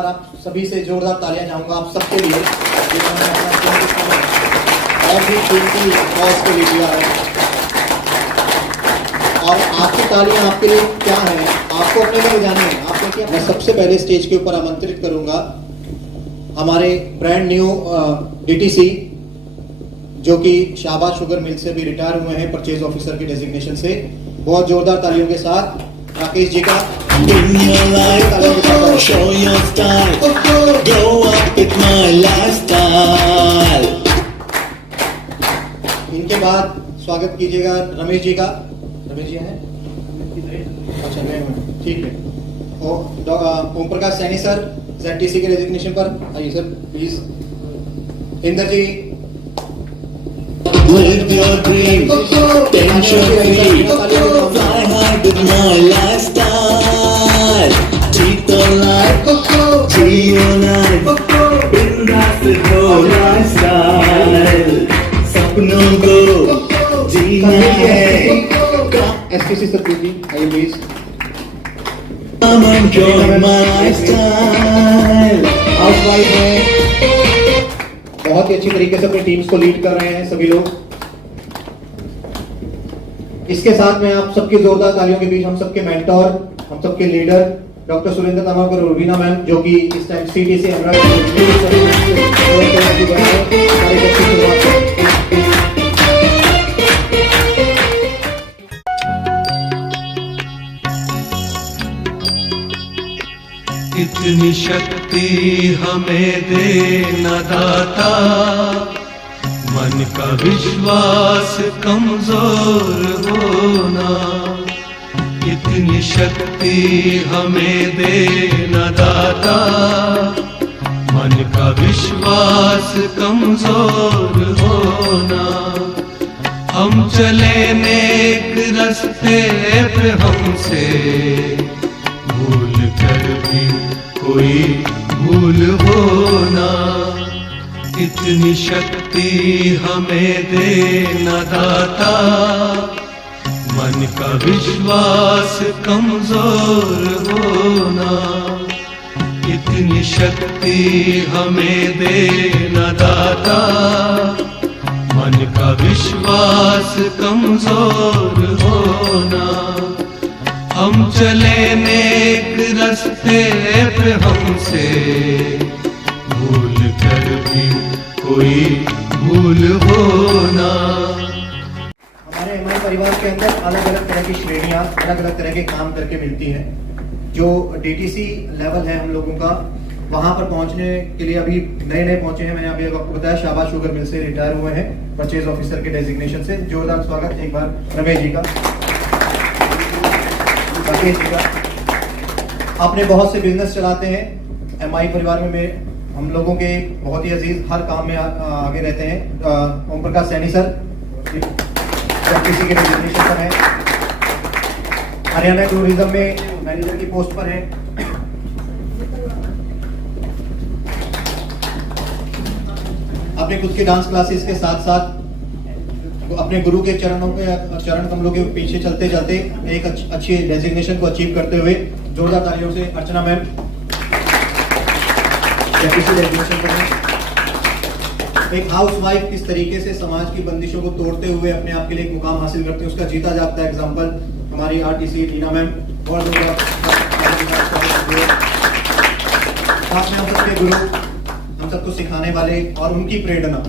बार आप सभी से जोरदार तालियां चाहूंगा आप सबके लिए, जिन्होंने अपना और भी कीमती कॉज के लिए दिया है। और आपकी तालियां आपके लिए क्या है, आपको अपने लिए जाने हैं। आप देखिए, मैं सबसे पहले स्टेज के ऊपर आमंत्रित करूंगा हमारे ब्रांड न्यू डीटीसी, जो कि शाहबाज शुगर मिल से भी रिटायर हुए हैं परचेज ऑफिसर की डेजिग्नेशन से। बहुत जोरदार तालियों के साथ राकेश जी का इनके बाद स्वागत कीजिएगा रमेश जी का। रमेश जी हैं? अच्छा मैं हूँ, ठीक है। ओम प्रकाश सैनी सर ZTC के डेजिग्नेशन पर आइए sir please. Inder ji Live your dream, tension free, fly high with my lifestyle. Cheat the life, see your life, bindaas हो lifestyle. सपनों को जीना है। STC सर जी आइए please. Come and join my lifestyle. Housewife है, बहुत ही अच्छी तरीके से अपनी टीम्स को लीड कर रहे हैं सभी लोग। इसके साथ में आप सबकी जोरदार तालियों के बीच हम सबके मेंटोर, हम सबके लीडर डॉक्टर सुरेंद्र तमाकर और रुबीना मैम, जो कि इस टाइम CTC इतनी शक्ति हमें दे न दाता, मन का विश्वास कमजोर होना। इतनी शक्ति हमें दे न दाता, मन का विश्वास कमजोर होना। हम चले नेक रास्ते पे हमसे भूल कर भी कोई भूल होना। इतनी शक्ति हमें दे न दाता, मन का विश्वास कमजोर होना। इतनी शक्ति हमें दे न दाता, मन का विश्वास कमजोर होना। हम चले नेक रास्ते पे हमसे भूल कर भी कोई भूल होना। हमारे MI परिवार के अंदर अलग अलग तरह की श्रेणियां, अलग अलग तरह के काम करके मिलती हैं। जो DTC लेवल है हम लोगों का, वहां पर पहुंचने के लिए अभी नए नए पहुंचे हैं। मैंने अभी आपको बताया शाहबाज शुगर मिल से रिटायर हुए हैं परचेज ऑफिसर के डेजिग्नेशन से। जोरदार स्वागत एक बार रमेश जी का। राकेश जी का। अपने बहुत से बिजनेस चलाते हैं MI परिवार में हम लोगों के बहुत ही अजीज, हर काम में आगे रहते हैं। ओम प्रकाश सैनी सर ZTC के डेजिग्नेशन पर हैं। हरियाणा टूरिज्म में मैनेजर की पोस्ट पर हैं। अपने खुद के डांस क्लासेस के साथ साथ अपने गुरु के चरण कमलों के पीछे चलते चलते एक अच्छी डेजिग्नेशन को अचीव करते हुए जोरदार तालियों से अर्चना मैम डेजिग्नेशन पर हैं। एक हाउसवाइफ किस तरीके से समाज की बंदिशों को तोड़ते हुए अपने आप के लिए एक मुकाम हासिल करते हैं, उसका जीता जागता एग्जाम्पल हमारी RTC टीना मैम। और साथ में हम सबके गुरु, हम सबको सिखाने वाले और उनकी प्रेरणा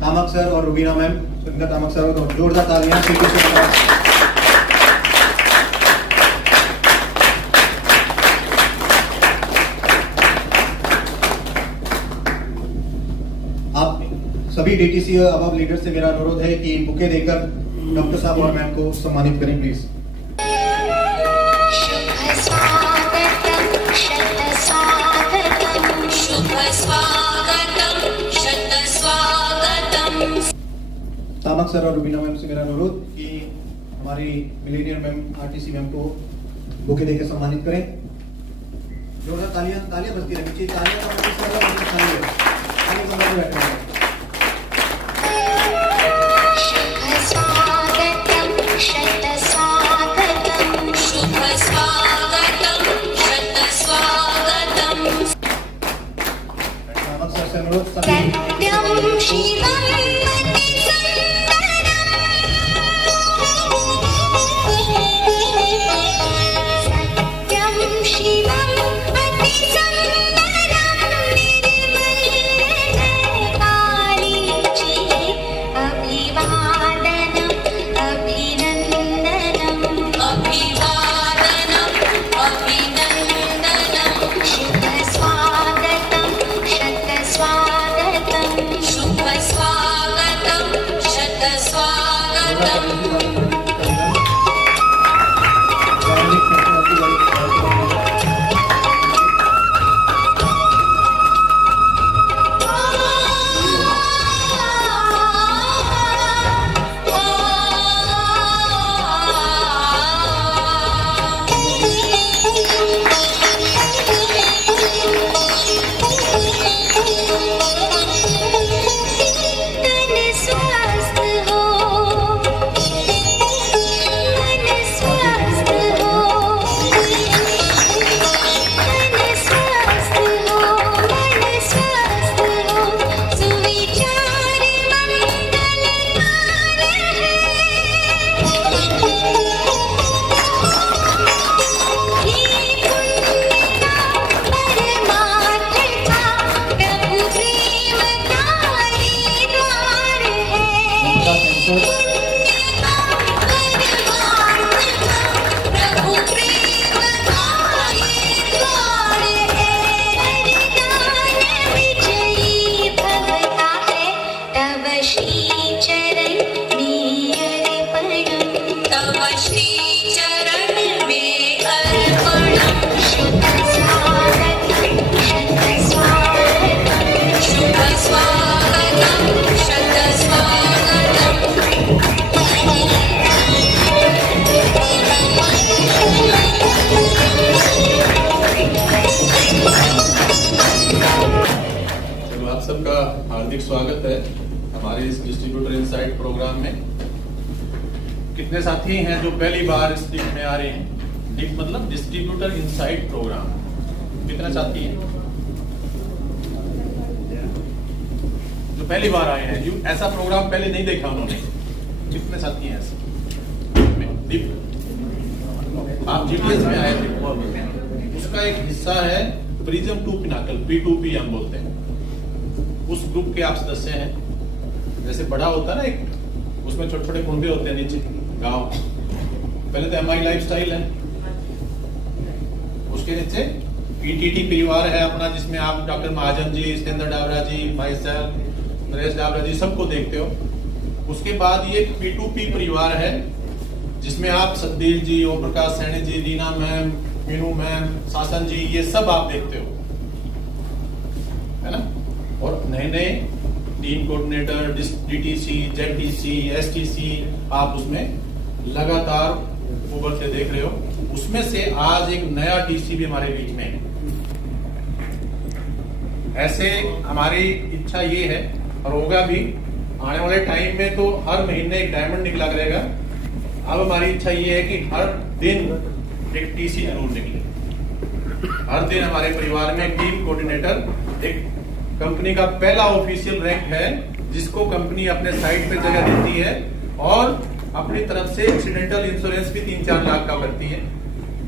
तामक सर और रुबीना मैम, सुंदर तामक सर को जोरदार तालियां। आप सभी DTC अब लीडर से मेरा अनुरोध है कि बुके देकर डॉक्टर साहब और मैम को सम्मानित करें प्लीज। तामक सर और रुबीना मैम से मेरा अनुरोध कि हमारी मिलेनियर मैम RTC मैम को बुके देकर सम्मानित करें। जोरदार तालियां बजती रहनी चाहिए। से अनुरोध सभी सत्यं शिवं सत्यं शिवं अभिवादनम् अभिनन्दनम् अभिवादनम् अभिनन्दनम् शुभ स्वागतं शत स्वागतं शुभ स्वागतं शत स्वागतम् तन स्वस्थ हो मन स्वस्थ हो तन स्वस्थ हो मन स्वस्थ हो सुविचार मंगलकार है ये पुण्य का परमार्थ का प्रभु प्रेम का ये द्वार है पुण्य का परमार्थ का प्रभु प्रेम का ये द्वार है वरदान विजयी भवता है तव श्री चरण में अर्पणम् तव श्री चरण में अर्पणम् शुभ स्वागतं शत स्वागतं शुभ स्वागतं शत स्वागतम् चलो आप सबका हार्दिक स्वागत है हमारे इस डिस्ट्रीब्यूटर इनसाइट प्रोग्राम में। कितने साथी हैं जो पहली बार इस डिप में आ रहे हैं? डिप मतलब डिस्ट्रीब्यूटर इनसाइट प्रोग्राम। कितने साथी हैं जो पहली बार आए हैं? ऐसा प्रोग्राम पहले नहीं देखा उन्होंने। कितने साथी हैं ऐसे? डिप आप जीपीएस में आए थे, उसका एक हिस्सा है प्रिज्म टू पिनाकल, P2P हम बोलते हैं। उस ग्रुप के आप सदस्य हैं। जैसे बड़ा होता है ना एक, उसमें छोटे छोटे कुंडे होते हैं नीचे गांव। पहले तो MI लाइफस्टाइल है, उसके नीचे PTT परिवार है अपना, जिसमें आप डॉक्टर महाजन जी, सिकंदर डाबरा जी, भाई साहब नरेश डाबरा जी सबको देखते हो। उसके बाद ये P2P परिवार है, जिसमें आप सतबीर जी, ओम प्रकाश सैनी जी, दीना मैम, मीनू मैम, शासन जी, ये सब आप देखते हो, है ना। और नए नए team coordinator, DTC, ZTC, STC आप उसमें लगातार उभरते देख रहे हो। उसमें से आज एक नया TC भी हमारे बीच में है। ऐसे हमारी इच्छा ये है और होगा भी, आने वाले टाइम में तो हर महीने एक डायमंड निकला करेगा। अब हमारी इच्छा ये है कि हर दिन एक TC जरूर निकले। हर दिन हमारे परिवार में टीम कोऑर्डिनेटर, एक कंपनी का पहला ऑफिशियल रैंक है जिसको कंपनी अपने साइट पे जगह देती है और अपनी तरफ से एक्सीडेंटल इंश्योरेंस भी 3-4 लाख का करती है।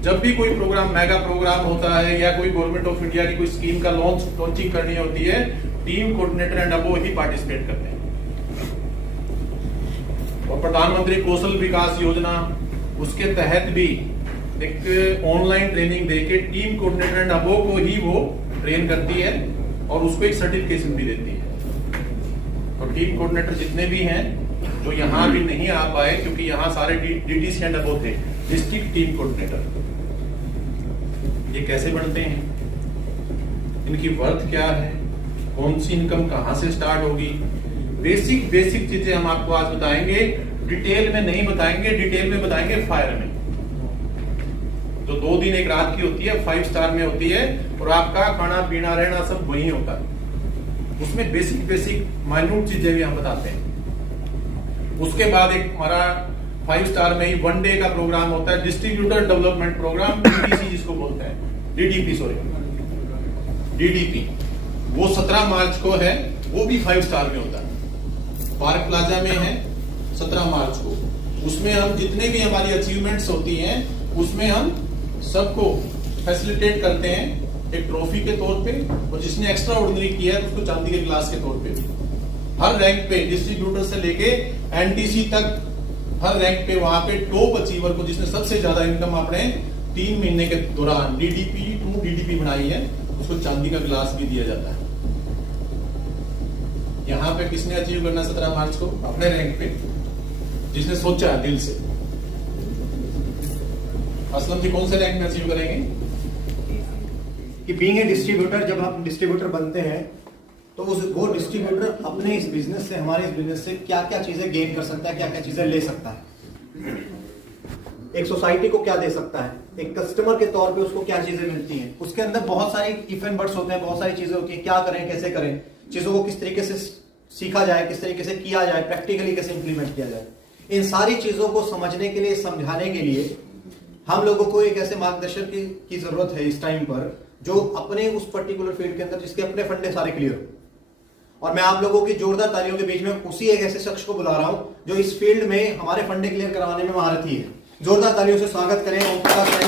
जब भी कोई प्रोग्राम, मेगा प्रोग्राम होता है या कोई गवर्नमेंट ऑफ इंडिया की कोई स्कीम का लॉन्चिंग करनी होती है, team coordinator and above he participate करते हैं। और प्रधानमंत्री कौशल विकास योजना, उसके तहत भी एक ऑनलाइन ट्रेनिंग देके टीम कोऑर्डिनेटर एंड अबो को ही वो ट्रेन करती है और उसको एक सर्टिफिकेशन भी देती है। और टीम कोऑर्डिनेटर जितने भी हैं जो यहाँ भी नहीं आ पाए, क्योंकि यहाँ सारे DTC एंड अबो थे, डिस्ट्रिक्ट टीम कोऑर्डिनेटर, ये कैसे बनते हैं, इनकी वर्थ क्या है, कौन सी इनकम कहाँ से स्टार्ट होगी, बेसिक चीजें हम आपको आज बताएंगे। डिटेल में नहीं बताएंगे, डिटेल में बताएंगे फायर में, जो 2 दिन 1 रात की होती है, 5 स्टार में होती है और आपका खाना पीना रहना सब वही होता है। उसमें बेसिक माइन्यूट चीजें भी हम बताते हैं। उसके बाद एक हमारा 5 स्टार में ही 1 डे का प्रोग्राम होता है, डिस्ट्रीब्यूटर डेवलपमेंट प्रोग्राम, DDP जिसको बोलते हैं, DDP। वो 17 मार्च को है, वो भी 5 स्टार में होता है। पार्क प्लाजा में है 17 मार्च को। उसमें हम जितने भी हमारी अचीवमेंट्स होती हैं उसमें हम सबको फैसिलिटेट करते हैं एक ट्रॉफी के तौर पे, और जिसने एक्स्ट्रा ऑर्डिनरी किया है उसको चांदी के ग्लास के तौर पे। हर रैंक पे डिस्ट्रीब्यूटर से लेके एनटीसी तक हर रैंक पे वहां पे टॉप अचीवर को, जिसने सबसे ज्यादा इनकम अपने 3 महीने के दौरान डीडीपी 2 डीडीपी बनाई है, उसको चांदी का ग्लास भी दिया जाता है। यहाँ पे किसने अचीव करना 17 मार्च को? अपने रैंक पे जिसने सोचा है दिल से। असलम जी कौन से रैंक में अचीव करेंगे? कि बीइंग ए डिस्ट्रीब्यूटर, जब हम डिस्ट्रीब्यूटर बनते हैं तो वो डिस्ट्रीब्यूटर अपने इस बिजनेस से, हमारे इस बिजनेस से क्या क्या चीजें गेन कर सकता है, क्या क्या चीजें ले सकता है, एक सोसाइटी को क्या दे सकता है, एक कस्टमर के तौर पे उसको क्या चीजें मिलती हैं। उसके अंदर बहुत सारी इफ एंड बट्स होते हैं, बहुत सारी चीजें होती हैं, क्या करें, कैसे करें, चीजों को किस तरीके से सीखा जाए, किस तरीके से किया जाए, प्रैक्टिकली कैसे इंप्लीमेंट किया जाए। इन सारी चीजों को समझने के लिए, समझाने के लिए हम लोगों को एक ऐसे मार्गदर्शक की जरूरत है इस टाइम पर, जो अपने उस पर्टिकुलर फील्ड के अंदर जिसके अपने फंडे सारे क्लियर हो। और मैं आप लोगों की जोरदार तालियों के बीच में उसी एक ऐसे शख्स को बुला रहा हूं जो इस फील्ड में हमारे फंडे क्लियर करवाने में महारथी है। जोरदार तालियों से स्वागत करें ओम प्रकाश सैनी।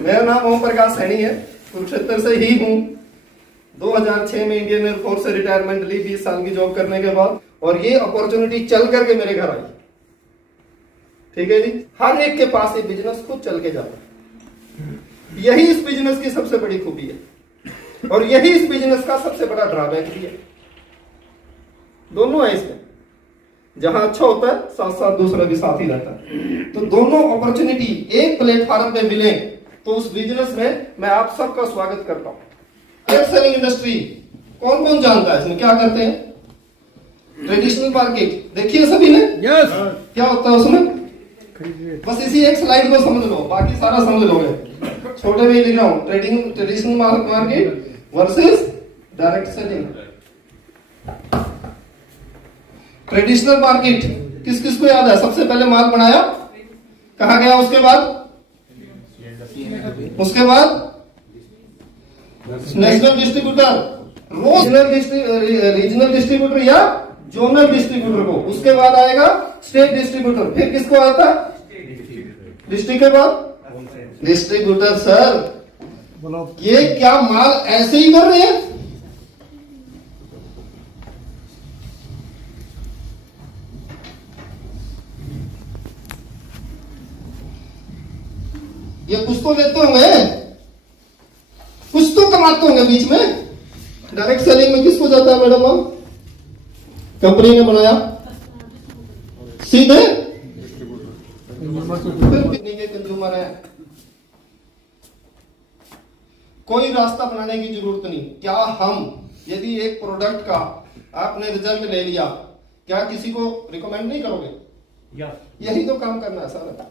मेरा नाम ओम प्रकाश सैनी है, कुरुक्षेत्र से ही हूँ। 2006 में इंडियन एयरफोर्स से रिटायरमेंट ली 20 साल की जॉब करने के बाद, और ये अपॉर्चुनिटी चल करके मेरे घर आई। ठीक है जी, हर एक के पास ये बिजनेस खुद चल के जाता है। यही इस बिजनेस की सबसे बड़ी खूबी है, और यही इस बिजनेस का सबसे बड़ा ड्रॉबैक भी है। दोनों है इसमें, जहां अच्छा होता है साथ साथ दूसरा भी साथ ही रहता है। तो दोनों अपॉर्चुनिटी एक प्लेटफॉर्म पे मिले तो उस बिजनेस में मैं आप सबका स्वागत करता हूं। डायरेक्ट सेलिंग इंडस्ट्री कौन कौन जानता है? इसमें क्या करते हैं? ट्रेडिशनल मार्केट देखिए सभी ने। यस। क्या होता है उसमें? बस इसी एक स्लाइड को समझ लो, बाकी सारा समझ लोगे। छोटे में लिख रहा हूं, traditional market versus direct selling. Traditional market किस किस को याद है? सबसे पहले माल बनाया, कहा गया, उसके बाद नेशनल डिस्ट्रीब्यूटर, रीजनल डिस्ट्रीब्यूटर या जोनल डिस्ट्रीब्यूटर को, उसके बाद आएगा स्टेट डिस्ट्रीब्यूटर, फिर किसको आता है? डिस्ट्रिक्ट के बाद डिस्ट्रीब्यूटर। सर ये क्या माल ऐसे ही कर रहे हैं? ये कुछ तो लेते होंगे, कुछ तो कमाते होंगे बीच में। डायरेक्ट सेलिंग में किसको जाता है मैडम? कंपनी ने बनाया सीधे कंपनी के कंज्यूमर है। कोई रास्ता बनाने की जरूरत नहीं। क्या हम यदि एक प्रोडक्ट का आपने रिजल्ट ले लिया, क्या किसी को रिकमेंड नहीं करोगे? यही तो काम करना है सर,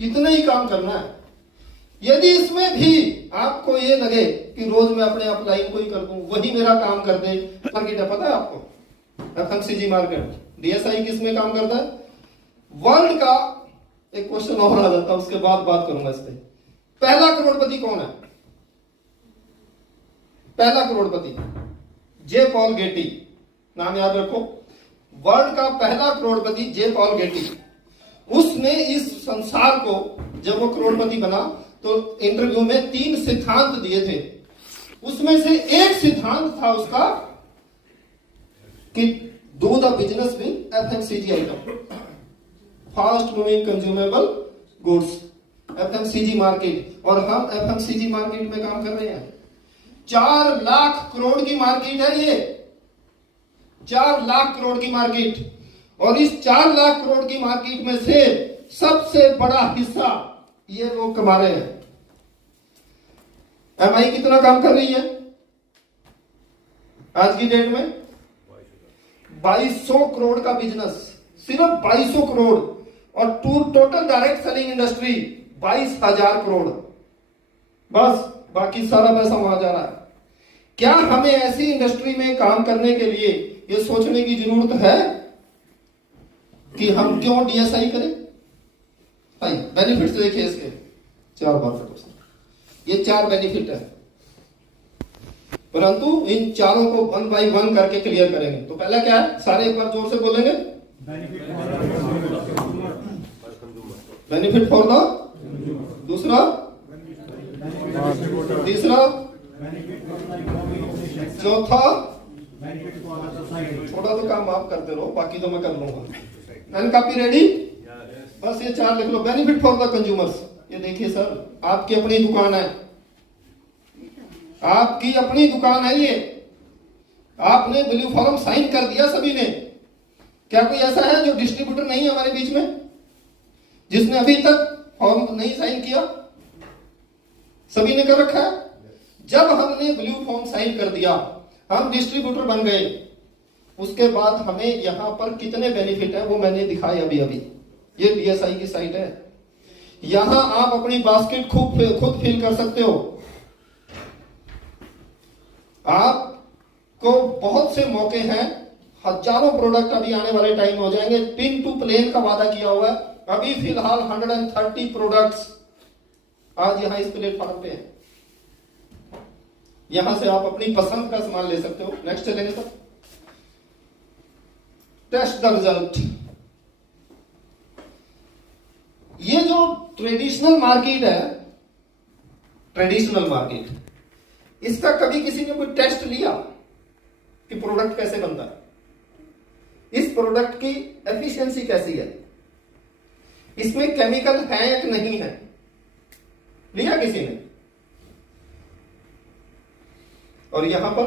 इतना ही काम करना है। यदि इसमें भी आपको ये लगे कि रोज मैं अपने अपलाइन को ही कर दूं, वही मेरा काम कर दे। मार्केट है, पता है आपको? FMCG market. डीएसआई किस में काम करता है? वर्ल्ड का एक क्वेश्चन और आ जाता है, उसके बाद बात करूंगा इस पे। पहला करोड़पति कौन है? पहला करोड़पति जे पॉल गेटी, नाम याद रखो। वर्ल्ड का पहला करोड़पति जे पॉल गेटी। उसने इस संसार को, जब वो करोड़पति बना तो इंटरव्यू में 3 सिद्धांत दिए थे। उसमें से एक सिद्धांत था उसका कि do the business with FMCG item, fast moving consumable goods, FMCG market. और हम एफएमसीजी मार्केट में काम कर रहे हैं। 4 लाख करोड़ की मार्केट है ये, 4 लाख करोड़ की मार्केट। और इस 4 लाख करोड़ की मार्केट में से सबसे बड़ा हिस्सा ये लोग कमा रहे हैं। एमआई कितना काम कर रही है आज की डेट में? 2200 करोड़ का बिजनेस, सिर्फ 2200 करोड़। और total direct selling industry 22,000 crore. बस बाकी सारा पैसा वहां जा रहा है। क्या हमें ऐसी इंडस्ट्री में काम करने के लिए ये सोचने की जरूरत है कि हम क्यों डीएसआई करें? भाई बेनिफिट्स देखिए इसके। 4 बार कटो सर। ये 4 बेनिफिट है, परंतु इन चारों को 1 बाय 1 करके क्लियर करेंगे। तो पहला क्या है, सारे एक बार जोर से बोलेंगे। बेनिफिट फॉर द, दूसरा, तीसरा, चौथा, थोड़ा तो काम आप करते रहो, बाकी तो मैं कर लूंगा। And copy ready? बस ये 4 लिख लो। Benefit for the consumers. ये देखिए सर, आपकी अपनी दुकान है, आपकी अपनी दुकान है ये, आपने ब्लू फॉर्म साइन कर दिया सभी ने। क्या कोई ऐसा है जो डिस्ट्रीब्यूटर नहीं है हमारे बीच में, जिसने अभी तक फॉर्म नहीं साइन किया? सभी ने कर रखा है। जब हमने ब्लू फॉर्म साइन कर दिया, हम डिस्ट्रीब्यूटर बन गए, उसके बाद हमें यहां पर कितने बेनिफिट है वो मैंने दिखाए अभी अभी। ये बीएसआई की साइट है, यहां आप अपनी बास्केट खुद फिल कर सकते हो। आपको बहुत से मौके हैं, हजारों प्रोडक्ट अभी आने वाले टाइम हो जाएंगे। पिन टू प्लेन का वादा किया हुआ है। अभी फिलहाल 130 प्रोडक्ट्स आज यहां इस प्लेटफॉर्म पे हैं। यहां से आप अपनी पसंद का सामान ले सकते हो। नेक्स्ट चलेंगे सर, टेस्ट द रिजल्ट। ये जो ट्रेडिशनल मार्केट है, ट्रेडिशनल मार्केट, इसका कभी किसी ने कोई टेस्ट लिया कि प्रोडक्ट कैसे बनता है, इस प्रोडक्ट की एफिशिएंसी कैसी है, इसमें केमिकल है या नहीं है, लिया किसी ने? और यहां पर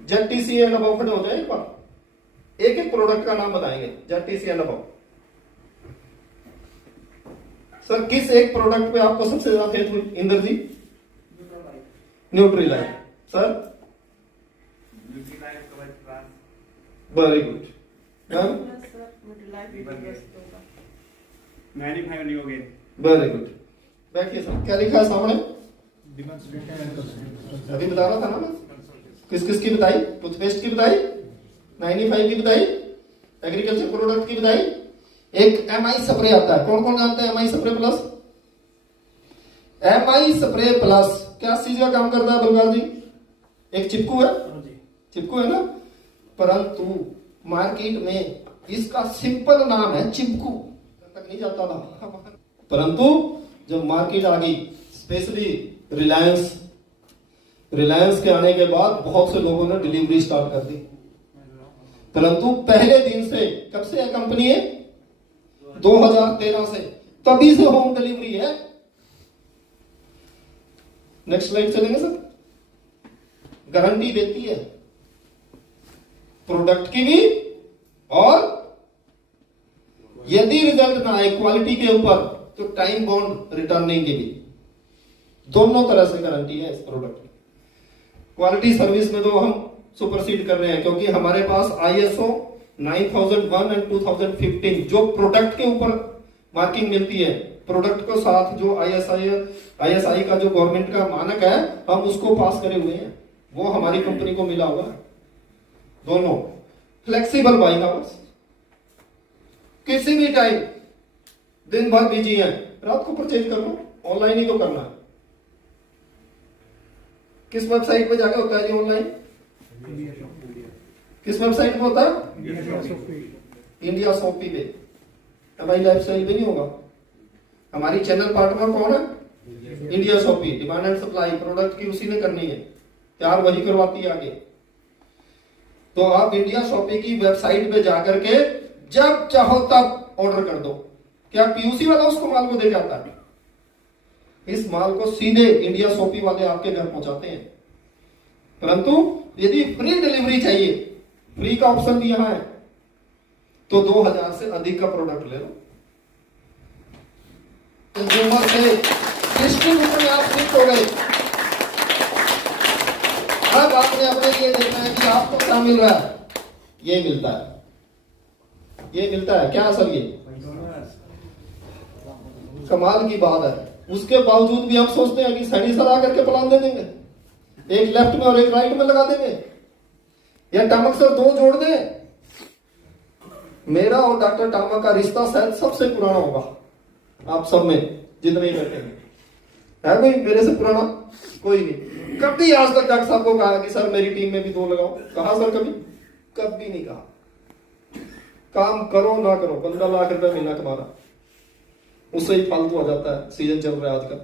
ZTC एंड अबव खड़े हो जाए एक बार, एक एक प्रोडक्ट का नाम बताएंगे। ZTC एंड अबव सर, किस एक प्रोडक्ट पे आपको सबसे ज्यादा फेथ हुई? Inder ji? Nutrilife. Sir? Very good. Ma'am? Very good. बैठिए सर, क्या लिखा है सामने? अभी बता रहा था ना मैं, किस किस की बताई? टूथपेस्ट की बताई, 95 की बताई, एग्रीकल्चर प्रोडक्ट की बताई, एक MI स्प्रे आता है। कौन कौन जानते हैं MI spray plus? MI spray plus क्या चीज का काम करता है बलकार जी? एक चिपकू है, चिपकू है ना, परंतु मार्केट में इसका सिंपल नाम है चिपकू, तक नहीं जाता था। परंतु जब मार्केट आ गई, स्पेशली रिलायंस के आने के बाद बहुत से लोगों ने डिलीवरी स्टार्ट कर दी। परंतु पहले दिन से, कब से है कंपनी है? 2013 से, तभी से होम डिलीवरी है। नेक्स्ट स्लाइड चलेंगे सर। गारंटी देती है प्रोडक्ट की भी, और यदि रिजल्ट ना आए क्वालिटी के ऊपर तो टाइम बाउंड रिटर्निंग की भी, दोनों तरह से गारंटी है इस प्रोडक्ट की। क्वालिटी सर्विस में तो हम सुपरसीड कर रहे हैं, क्योंकि हमारे पास ISO 9001 एंड 2015 जो प्रोडक्ट के ऊपर मार्किंग मिलती है, प्रोडक्ट को साथ जो ISI का जो गवर्नमेंट का मानक है, हम उसको पास करे हुए हैं, वो हमारी कंपनी को मिला हुआ है। दोनों फ्लेक्सिबल बाइंग आवर्स, किसी भी टाइम, दिन भर बिजी है, रात को परचेज कर लो, ऑनलाइन ही तो करना है। किस वेबसाइट पे जाके होता है जी ऑनलाइन? किस वेबसाइट पे होता है? इंडिया शॉपी पे। हमारी लाइफस्टाइल पे नहीं होगा। हमारी चैनल पार्टनर कौन है? India shoppe. Demand and supply product की उसी ने करनी है, तैयार वही करवाती है आगे। तो आप इंडिया शॉपी की वेबसाइट पे जाकर के जब चाहो तब ऑर्डर कर दो। क्या PUC वाला उसको माल को दे जाता है? इस माल को सीधे इंडिया शॉपी वाले आपके घर पहुंचाते हैं। परंतु यदि फ्री डिलीवरी चाहिए, फ्री का ऑप्शन भी यहां है, तो 2000 से अधिक का प्रोडक्ट ले लो। कंज्यूमर से डिस्ट्रीब्यूटर में आप शिफ्ट हो गए। अब आपने अपने लिए देखना है कि आपको क्या मिल रहा है। ये मिलता है, ये मिलता है क्या सर? ये कमाल की बात है। उसके बावजूद भी हम सोचते हैं कि सैनिसर आकर के प्लान दे देंगे, एक लेफ्ट में और एक राइट में लगा देंगे, या टामक सर 2 जोड़ दें। मेरा और डॉक्टर टामक का रिश्ता शायद सबसे पुराना होगा आप सब में। जितने ही बैठे हैं। है कोई मेरे से पुराना? कोई नहीं। कभी आज तक डॉक्टर साहब को कहा कि सर मेरी टीम में भी 2 लगाओ? कहा सर कभी? कभी नहीं कहा। काम करो ना करो, 15 लाख रुपए महीना कमा रहा, उससे ही फालतू आ जाता है। सीजन चल रहा है आज का,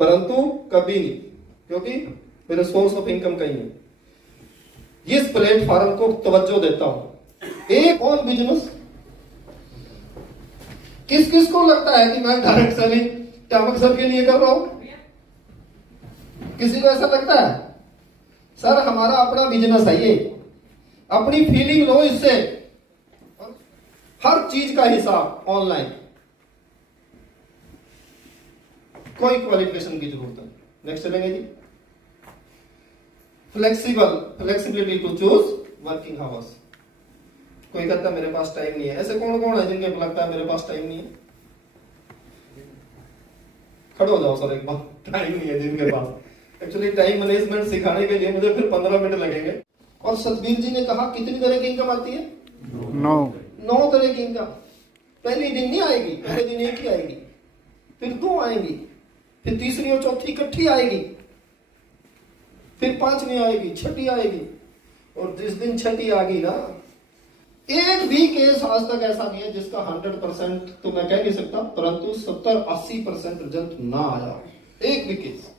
परंतु कभी नहीं, क्योंकि मेरे सोर्स ऑफ इनकम कहीं नहीं। इस प्लेटफॉर्म को तवज्जो देता हूं। एक और बिजनेस, किस किस को लगता है कि मैं डायरेक्ट सेलिंग टामक सर के लिए कर रहा हूं? किसी को ऐसा लगता है? सर हमारा अपना बिजनेस है, ये अपनी फीलिंग लो इससे, हर चीज का हिसाब ऑनलाइन, कोई क्वालिफिकेशन की जरूरत नहीं। नेक्स्ट चलेंगे जी। Flexibility to choose working hours. कोई कहता है मेरे पास टाइम नहीं है। ऐसे कौन कौन है जिनके लगता है मेरे पास टाइम नहीं है? खड़े हो जाओ सर एक बार। टाइम नहीं है जिनके पास। एक्चुअली टाइम मैनेजमेंट सिखाने के लिए मुझे फिर 15 मिनट लगेंगे। और सतबीर जी ने कहा कितनी तरह की इनकम आती है? 9 तरह की इनकम। पहली दिन नहीं आएगी, पहले दिन एक ही आएगी, फिर 2 आएंगी, फिर तीसरी और चौथी इकट्ठी आएगी, फिर 5वीं आएगी, 6ठी आएगी। और जिस दिन 6ठी आ गई ना, एक भी केस आज तक ऐसा नहीं है जिसका 100% तो मैं कह नहीं सकता, परंतु 70-80% रिजल्ट ना आया। एक भी case.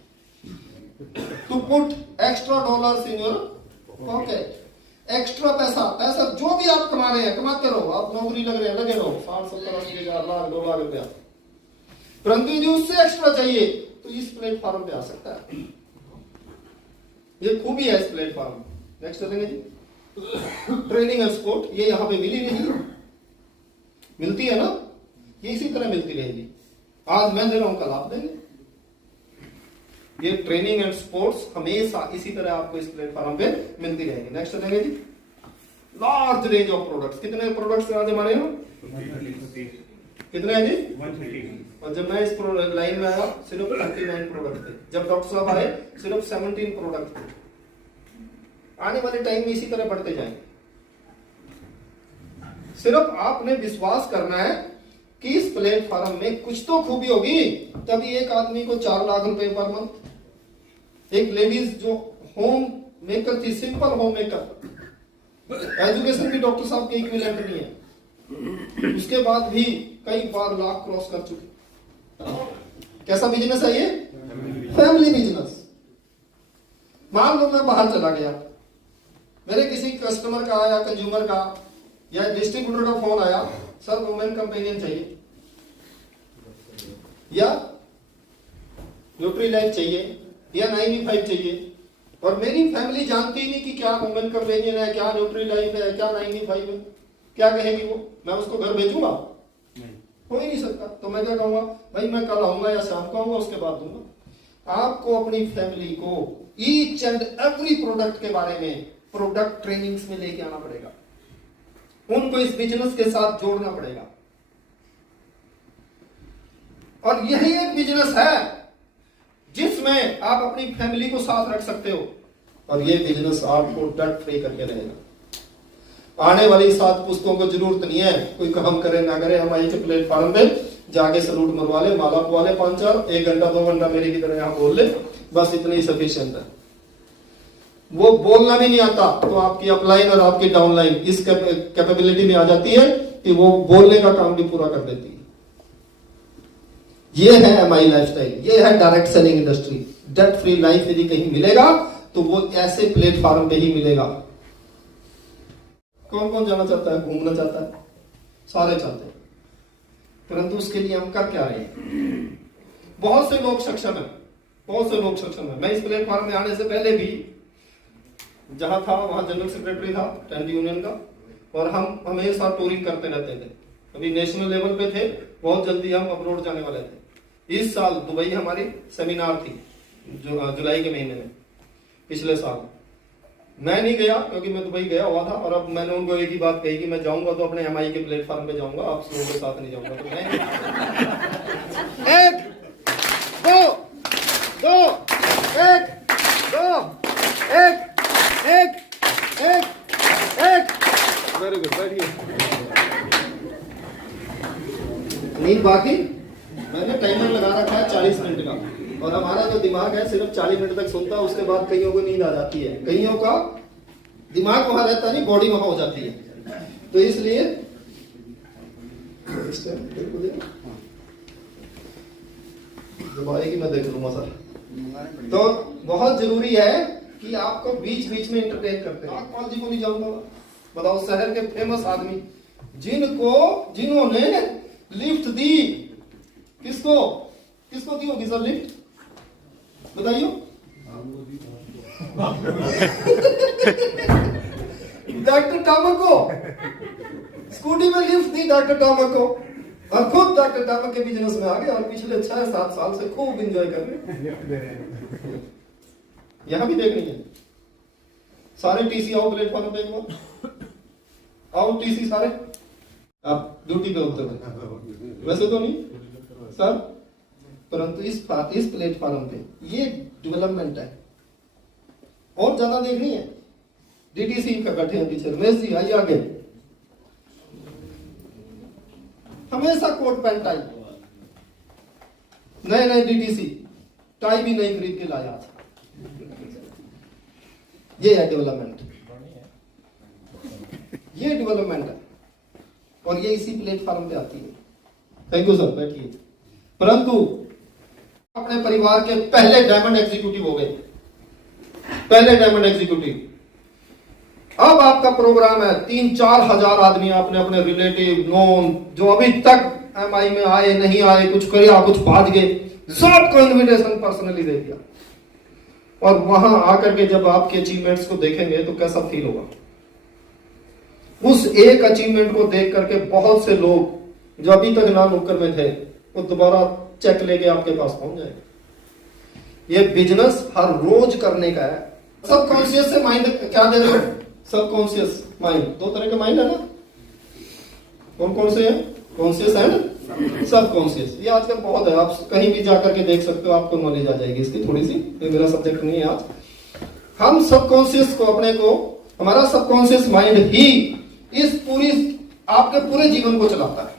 To put extra dollars in your pocket, extra पैसा जो भी आप कमा रहे हैं कमाते रहो। आप नौकरी लग रहे हैं, लगे रहो, 60-70-80 लाख 2 लाख रुपया, परंतु यदि उससे एक्स्ट्रा चाहिए तो इस प्लेटफॉर्म पे आ सकता है। ये खूबी है इस प्लेटफॉर्म। नेक्स्ट चलेंगे जी। ट्रेनिंग एंड सपोर्ट, ये यहां पे मिली नहीं, मिलती है ना, ये इसी तरह मिलती रहेगी। आज मैं दे रहा हूं, कल आप देंगे। ये ट्रेनिंग एंड स्पोर्ट्स हमेशा इसी तरह आपको इस प्लेटफॉर्म पे मिलती रहेगी। नेक्स्ट चलेंगे जी। Large range of products. कितने प्रोडक्ट्स आज हमारे यहाँ? कितने हैं जी? 130। और जब मैं इस लाइन में आया सिर्फ 39 प्रोडक्ट थे। जब डॉक्टर साहब आए सिर्फ 17 प्रोडक्ट थे। आने वाले टाइम में इसी तरह बढ़ते जाएंगे। सिर्फ आपने विश्वास करना है कि इस प्लेटफॉर्म में कुछ तो खूबी होगी, तभी एक आदमी को 4 लाख रुपए पर मंथ। एक लेडीज जो होम मेकर थी, सिंपल होम मेकर, एजुकेशन भी डॉक्टर साहब के इक्विवेलेंट नहीं है, उसके बाद भी कई बार लाख क्रॉस कर चुके। कैसा बिजनेस है ये? Family business. मान लो मैं बाहर चला गया, मेरे किसी कस्टमर का या कंज्यूमर का या डिस्ट्रीब्यूटर का फोन आया, सर वुमेन कंपेनियन चाहिए या न्यूट्री लाइफ चाहिए या 95 चाहिए, और मेरी फैमिली जानती ही नहीं कि क्या वुमेन कंपेनियन है, क्या न्यूट्री लाइफ है, क्या 95 है। क्या कहेगी वो? मैं उसको घर भेजूंगा? हो ही नहीं सकता। तो मैं क्या कहूंगा, भाई मैं कल आऊंगा या शाम को आऊंगा, उसके बाद दूंगा। आपको अपनी फैमिली को ईच एंड एवरी प्रोडक्ट के बारे में प्रोडक्ट ट्रेनिंग्स में लेके आना पड़ेगा, उनको इस बिजनेस के साथ जोड़ना पड़ेगा। और यही एक बिजनेस है जिसमें आप अपनी फैमिली को साथ रख सकते हो, और ये बिजनेस आपको डेट फ्री करके रहेगा। आने वाली 7 पुस्तकों को जरूरत नहीं है कोई काम करे ना करे, हम आई प्लेटफॉर्म पे जाके सलूट मरवा ले, माला पवा ले 5-4, 1 घंटा 2 घंटा मेरी की तरह यहाँ बोल ले, बस इतनी सफिशिएंट है। वो बोलना भी नहीं आता तो आपकी अपलाइन और आपकी डाउनलाइन इस कैपेबिलिटी में आ जाती है कि वो बोलने का काम भी पूरा कर देती है। ये है एमआई लाइफस्टाइल, ये है direct selling industry. Debt free life यदि कहीं मिलेगा तो वो ऐसे प्लेटफॉर्म पे ही मिलेगा। कौन कौन जाना चाहता है, घूमना चाहता है? सारे चाहते हैं, परंतु उसके लिए हम कर क्या रहे हैं? बहुत से लोग सक्षम है, बहुत से लोग सक्षम है। मैं इस प्लेटफॉर्म में आने से पहले भी जहां था वहां जनरल सेक्रेटरी था टेंट यूनियन का, और हम हमेशा टूरिंग करते रहते थे। अभी नेशनल लेवल पे थे, बहुत जल्दी हम अब्रोड जाने वाले थे। इस साल दुबई हमारी सेमिनार थी जुलाई के महीने में, पिछले साल। मैं नहीं गया क्योंकि मैं दुबई गया हुआ था, और अब मैंने उनको एक ही बात कही कि मैं जाऊंगा तो अपने एमआई के प्लेटफॉर्म पे जाऊंगा, आप लोगों के साथ नहीं जाऊंगा। तो मैं 1 2 2 1 2 1 1 वेरी गुड, बैठिए। नहीं बाकी मैंने टाइमर लगा रखा है 40 मिनट का, और हमारा जो दिमाग है सिर्फ 40 मिनट तक सुनता है, उसके बाद कईयों को नींद आ जाती है, कईयों का दिमाग वहां रहता नहीं, बॉडी वहां हो जाती है। तो इसलिए जब आएगी मैं देख लूंगा सर। तो बहुत जरूरी है कि आपको बीच बीच में एंटरटेन करते हैं। कौन जी को नहीं जानता, बताओ, शहर के फेमस आदमी जिन्होंने लिफ्ट दी, किसको किसको दी होगी सर लिफ्ट, बताइए। डॉक्टर टामक को स्कूटी में लिफ्ट दी डॉक्टर टामक को, और खुद डॉक्टर टामक के बिजनेस में आ गए, और पिछले 6-7 साल से खूब एंजॉय कर रहे हैं। यहां भी देखनी है, सारे टीसी आओ प्लेटफॉर्म पे, एक बार आओ टीसी सारे, आप ड्यूटी पे होते हो वैसे तो नहीं सर, परंतु इस प्लेटफॉर्म पे ये डेवलपमेंट है, और ज्यादा देखनी है। डीटीसी का बैठे हैं पीछे, रमेश जी आइए आगे। हमेशा कोट पैंट टाई, नए डीटीसी टाई भी नहीं खरीद के लाया था। ये है डेवलपमेंट, ये डेवलपमेंट है, और ये इसी प्लेटफॉर्म पे आती है। थैंक यू सर, बैठिए। परंतु अपने परिवार के पहले डायमंड एग्जीक्यूटिव हो गए, पहले डायमंड एग्जीक्यूटिव। अब आपका प्रोग्राम है 3-4 हजार आदमी आपने अपने रिलेटिव नोन जो अभी तक एमआई में आए नहीं आए, कुछ किया कुछ भाग गए, सबको इनविटेशन पर्सनली दे दिया। और वहां आकर के जब आपके अचीवमेंट्स को देखेंगे तो कैसा फील होगा। उस एक अचीवमेंट को देख करके बहुत से लोग जो अभी तक ना नुक्कड़ में थे वो दोबारा चेक लेके आपके पास पहुंच जाएंगे। ये बिजनेस हर रोज करने का है। सबकॉन्शियस से माइंड क्या दे रहे हो, सबकॉन्शियस माइंड, 2 तरह के माइंड है ना, कौन कौन से हैं, कॉन्शियस एंड सबकॉन्शियस। ये आजकल बहुत है, आप कहीं भी जाकर के देख सकते हो, आपको नॉलेज आ जाएगी इसकी थोड़ी सी, ये मेरा सब्जेक्ट नहीं है आज। हम सबकॉन्शियस को अपने को, हमारा सबकॉन्शियस माइंड ही इस पूरी आपके पूरे जीवन को चलाता है।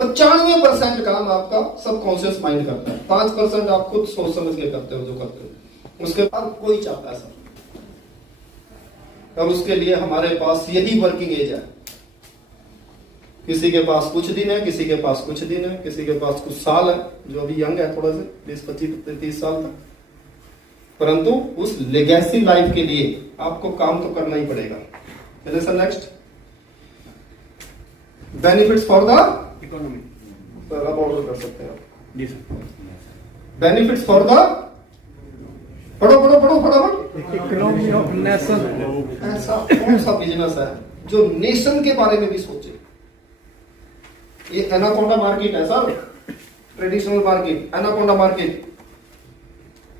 95% काम आपका सबकॉन्शियस माइंड करता है, 5% आप खुद सोच समझ के करते हो जो करते हो, उसके बाद कोई चाहता है सर। और उसके लिए हमारे पास यही वर्किंग एज है। किसी के पास कुछ दिन है, किसी के पास कुछ दिन है, किसी के पास कुछ साल है, जो अभी यंग है थोड़ा से 20-25-30 साल तक, परंतु उस लेगेसी लाइफ के लिए आपको काम तो करना ही पड़ेगा। चलिए sir next, benefits for the economy. Sir आप ऑर्डर कर सकते हैं जी सर। बेनिफिट्स फॉर द, पढ़ो पढ़ो पढ़ो फटाफट। Economy of nation. ऐसा कौन सा बिजनेस है जो नेशन के बारे में भी सोचे। ये एनाकोंडा मार्केट है sir, traditional market, anaconda market.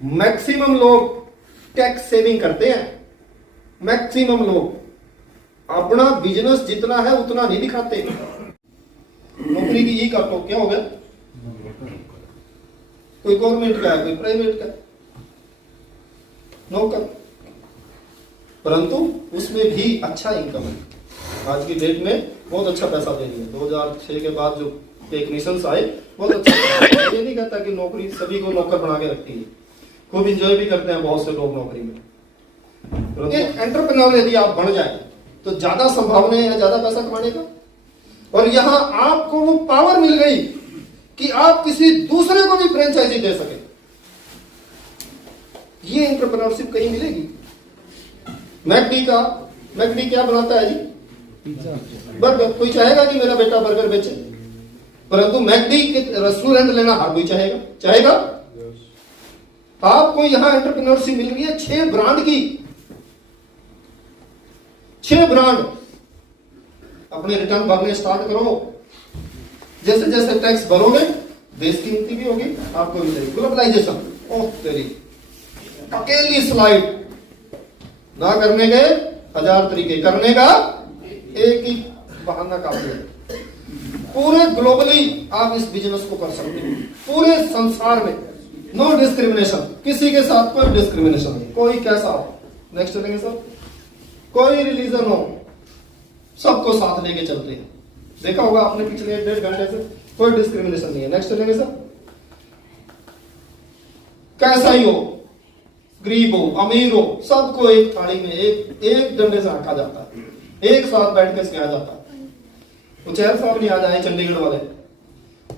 Maximum लोग टैक्स सेविंग करते हैं, मैक्सिमम लोग अपना बिजनेस जितना है उतना नहीं दिखाते। नौकरी की ये कर लो, क्या हो गया, कोई गवर्नमेंट का है, कोई प्राइवेट का है, नौकर, परंतु उसमें भी अच्छा इनकम है। आज की डेट में बहुत अच्छा पैसा दे रही है। 2006 के बाद जो टेक्नीशियंस आए बहुत अच्छा। ये नहीं कहता कि नौकरी सभी को नौकर बना के रखती है, खूब इंजॉय भी करते हैं बहुत से लोग नौकरी में। एंटरप्रेन्योर यदि आप बन जाए तो ज्यादा संभावना है ज्यादा पैसा कमाने का, और यहां आपको वो पावर मिल गई कि आप किसी दूसरे को भी फ्रेंचाइजी दे सके। ये एंटरप्रेन्योरशिप कहीं मिलेगी। मैकडी क्या बनाता है जी, बर्गर। कोई चाहेगा कि मेरा बेटा बर्गर बेचे, परंतु मैकडी के रेस्टोरेंट लेना हर कोई चाहेगा। आपको यहां एंटरप्रेन्योरशिप मिल रही है 6 ब्रांड की, 6 ब्रांड। अपने रिटर्न भरने स्टार्ट करो, जैसे जैसे टैक्स भरोगे देश की उन्नति भी होगी, आपको मिलेगी। ग्लोबलाइजेशन, ओह तेरी, अकेली स्लाइड ना करने गए 1000 तरीके, करने का एक ही बहाना काफी है। पूरे ग्लोबली आप इस बिजनेस को कर सकते हो, पूरे संसार में। नो डिस्क्रिमिनेशन, किसी के साथ कोई डिस्क्रिमिनेशन नहीं, कोई कैसा हो। नेक्स्ट चलेंगे सर, कोई रिलीजन हो सबको साथ लेके चलते हैं। देखा होगा आपने पिछले 1.5 घंटे से कोई डिस्क्रिमिनेशन नहीं है। नेक्स्ट चलेंगे सर। कैसा ही हो, गरीब हो अमीर हो, सबको एक थाली में एक डंडे से रखा जाता है, एक साथ बैठ के सिखाया जाता है। उचैल साहब नहीं आ जाए, चंडीगढ़ वाले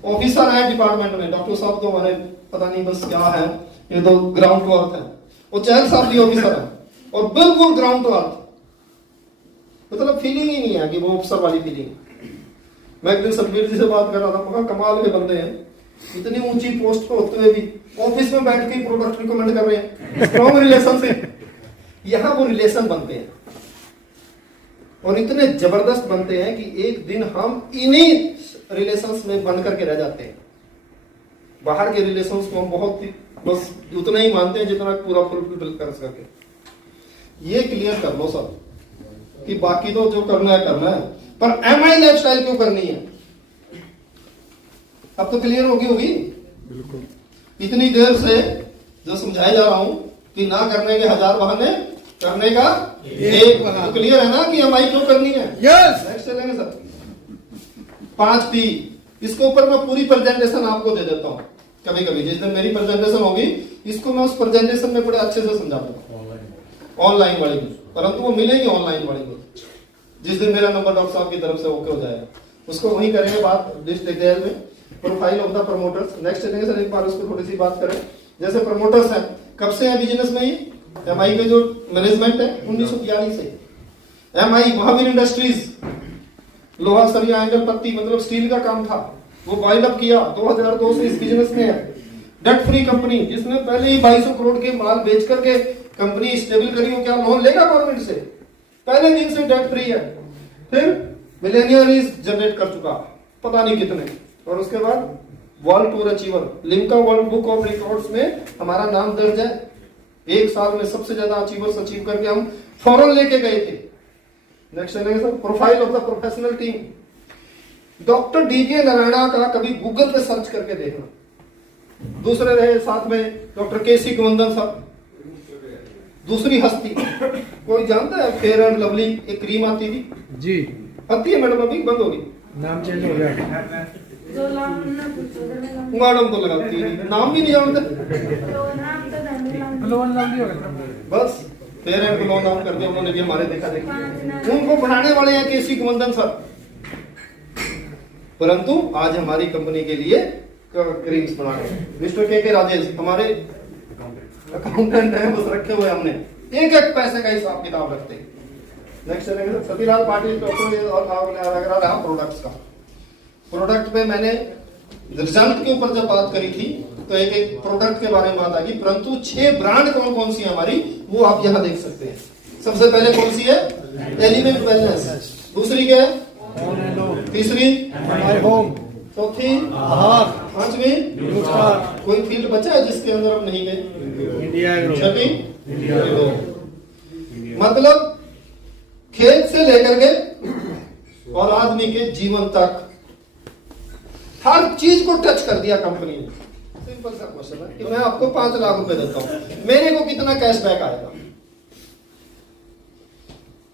ऑफिसर है डिपार्टमेंट में, डॉक्टर साहब तो हमारे पता नहीं बस क्या है, ये तो ग्राउंड टू अर्थ है। उचैल साहब भी ऑफिसर है और बिल्कुल ग्राउंड टू अर्थ, मतलब फीलिंग ही नहीं है कि वो ऑफिसर वाली फीलिंग। मैं एक दिन सतबीर जी से बात कर रहा था, मगर कमाल के बंदे हैं, इतनी ऊंची पोस्ट पे होते हुए भी ऑफिस में बैठ के प्रोडक्ट रिकमेंड कर रहे हैं, स्ट्रॉन्ग रिलेशन से। यहां वो रिलेशन बनते हैं और इतने जबरदस्त बनते हैं कि एक दिन हम इन्हीं रिलेशंस में बन करके रह जाते हैं। बाहर के रिलेशंस को हम बहुत बस उतना ही मानते हैं जितना पूरा फुलफिल कर सके। ये क्लियर कर लो सब कि बाकी तो जो करना है करना है, पर एमआई लाइफस्टाइल क्यों करनी है? अब तो क्लियर होगी। इतनी देर से जो समझाया जा रहा हूं कि ना करने के 1000 बहाने, करने का एक बहाना। तो क्लियर है ना कि एमआई क्यों करनी है? यस। नेक्स्ट चलेंगे सर। 5P, इसके ऊपर मैं पूरी प्रेजेंटेशन आपको दे देता हूं। कभी कभी जिस दिन मेरी प्रेजेंटेशन होगी, इसको मैं उस प्रेजेंटेशन में बड़े अच्छे से समझा दूंगा, ऑनलाइन वाली, परंतु वो मिलेगी ऑनलाइन वाली को जिस दिन मेरा नंबर डॉक्टर साहब की तरफ से ओके हो जाएगा, उसको वहीं करेंगे बात डिटेल में। Profile of the promoters. Next चलेंगे सर, एक बार उसको थोड़ी सी बात करें। जैसे प्रमोटर्स हैं, कब से है बिजनेस में? ये एमआई के जो मैनेजमेंट है 1942 से। एमआई महावीर इंडस्ट्रीज, लोहा सरिया एंगल पत्ती मतलब स्टील का काम था, वो वाइंड अप किया 2002 से इस बिजनेस में है। डेट फ्री कंपनी, जिसने पहले ही 2200 करोड़ के माल बेच करके कंपनी स्टेबल करी, वो क्या लोन लेगा गवर्नमेंट से? पहले दिन से डेट फ्री है। फिर मिलेनियरीज जनरेट कर चुका पता नहीं कितने, और उसके बाद world tour achiever, Limca world book of records में हमारा नाम दर्ज है। एक साल में सबसे ज्यादा अचीवर्स अचीव करके हम फॉरन लेके गए थे। नेक्स्ट चलेंगे sir. Profile of the professional team. Doctor DK Narayana का कभी गूगल पे सर्च करके देखना। दूसरे रहे साथ में डॉक्टर केसी कुंदन साहब, दूसरी हस्ती कोई जानता है? फेयर एंड लवली एक क्रीम आती थी जी, आती है मैडम, अभी बंद होगी, नाम चेंज हो गया। मैडम तो लगाती है, नाम भी नहीं जानते, बस फेयर एंड ग्लो नाम कर दिया उन्होंने भी, हमारे देखा देखा। उनको बनाने वाले हैं केसी कुंदन सर, परंतु आज हमारी कंपनी के लिए क्रीम्स बना रहे हैं। मिस्टर के राजेश हमारे अकाउंटेंट हैं, बस रखे हुए हमने, एक एक पैसे का हिसाब किताब रखते हैं। नेक्स्ट चलेंगे सतीलाल पाटिल डॉक्टर और प्रोडक्ट्स का। प्रोडक्ट पे मैंने रिजल्ट के ऊपर जब बात करी थी तो एक एक प्रोडक्ट के बारे में बात आई, परंतु 6 ब्रांड कौन कौन सी है हमारी वो आप यहाँ देख सकते हैं। सबसे पहले कौन सी है? Element wellness. दूसरी क्या है? तीसरी हमारे होम। चौथी आहार। पांचवी नुस्खा। कोई फील्ड बचा है जिसके अंदर हम नहीं गए? India agro. छठी मतलब खेत से लेकर के और आदमी के जीवन तक हर चीज को टच कर दिया कंपनी ने। सिंपल सा क्वेश्चन है कि मैं आपको 5 लाख रुपए देता हूं, मेरे को कितना कैशबैक आएगा?